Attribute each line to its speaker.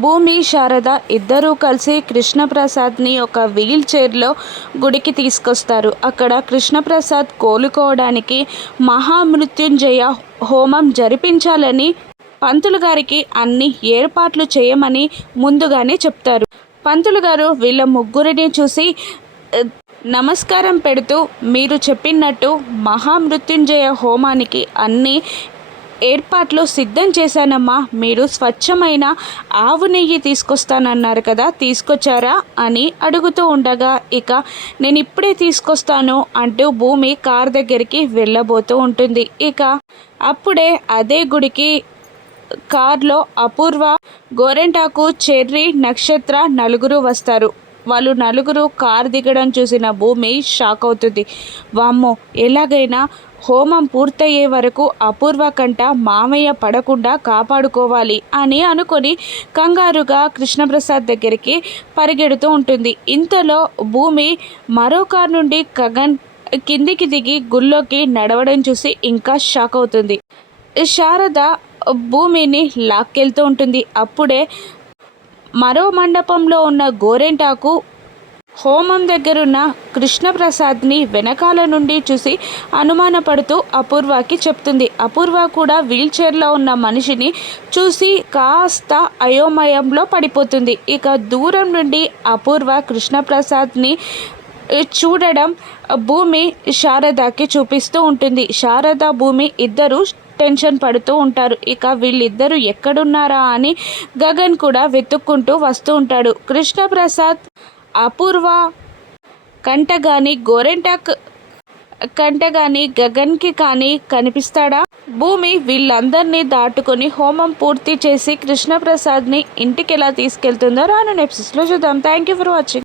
Speaker 1: భూమి శారద ఇద్దరూ కలిసి కృష్ణప్రసాద్ని ఒక వీల్ చైర్లో గుడికి తీసుకొస్తారు. అక్కడ కృష్ణప్రసాద్ కోలుకోవడానికి మహామృత్యుంజయ హోమం జరిపించాలని పంతులు గారికి అన్ని ఏర్పాట్లు చేయమని ముందుగానే చెప్తారు. పంతులు గారు వీళ్ళ ముగ్గురిని చూసి నమస్కారం పెడుతూ మీరు చెప్పినట్టు మహామృత్యుంజయ హోమానికి అన్ని ఏర్పాట్లు సిద్ధం చేశానమ్మా. మీరు స్వచ్ఛమైన ఆవు నెయ్యి తీసుకొస్తానన్నారు కదా తీసుకొచ్చారా అని అడుగుతూ ఉండగా ఇక నేను ఇప్పుడే తీసుకొస్తాను అంటూ భూమి కార్ దగ్గరికి వెళ్ళబోతూ ఉంటుంది. ఇక అప్పుడే అదే గుడికి కార్లో అపూర్వ గోరెంటాకు చెర్రీ నక్షత్ర నలుగురు వస్తారు. వాళ్ళు నలుగురు కార్ దిగడం చూసిన భూమి షాక్ అవుతుంది. వామ్మో ఎలాగైనా హోమం పూర్తయ్యే వరకు అపూర్వ కంట మామయ్య పడకుండా కాపాడుకోవాలి అని అనుకొని కంగారుగా కృష్ణప్రసాద్ దగ్గరికి పరిగెడుతూ ఉంటుంది. ఇంతలో భూమి మరో కారు నుండి గగన్ కిందికి దిగి గుళ్ళోకి నడవడం చూసి ఇంకా షాక్ అవుతుంది. శారద భూమిని లాక్కెళ్తూ ఉంటుంది. అప్పుడే మరో మండపంలో ఉన్న గోరెంటాకు హోమం దగ్గరున్న కృష్ణప్రసాద్ని వెనకాల నుండి చూసి అనుమానపడుతూ అపూర్వకి చెప్తుంది. అపూర్వ కూడా వీల్చైర్లో ఉన్న మనిషిని చూసి కాస్త అయోమయంలో పడిపోతుంది. ఇక దూరం నుండి అపూర్వ కృష్ణప్రసాద్ని చూడడం భూమి శారదకి చూపిస్తూ ఉంటుంది. శారద భూమి ఇద్దరు టెన్షన్ పడుతూ ఉంటారు. ఇక వీళ్ళిద్దరూ ఎక్కడున్నారా అని గగన్ కూడా వెతుక్కుంటూ వస్తూ ఉంటాడు. కృష్ణప్రసాద్ అపూర్వ కంట కానీ గోరెంటాక్ కంట కానీ గగన్కి కానీ కనిపిస్తాడా? భూమి వీళ్ళందరినీ దాటుకొని హోమం పూర్తి చేసి కృష్ణప్రసాద్ని ఇంటికి ఎలా తీసుకెళ్తుందో రాను నెప్సిస్లో చూద్దాం. Thank you for watching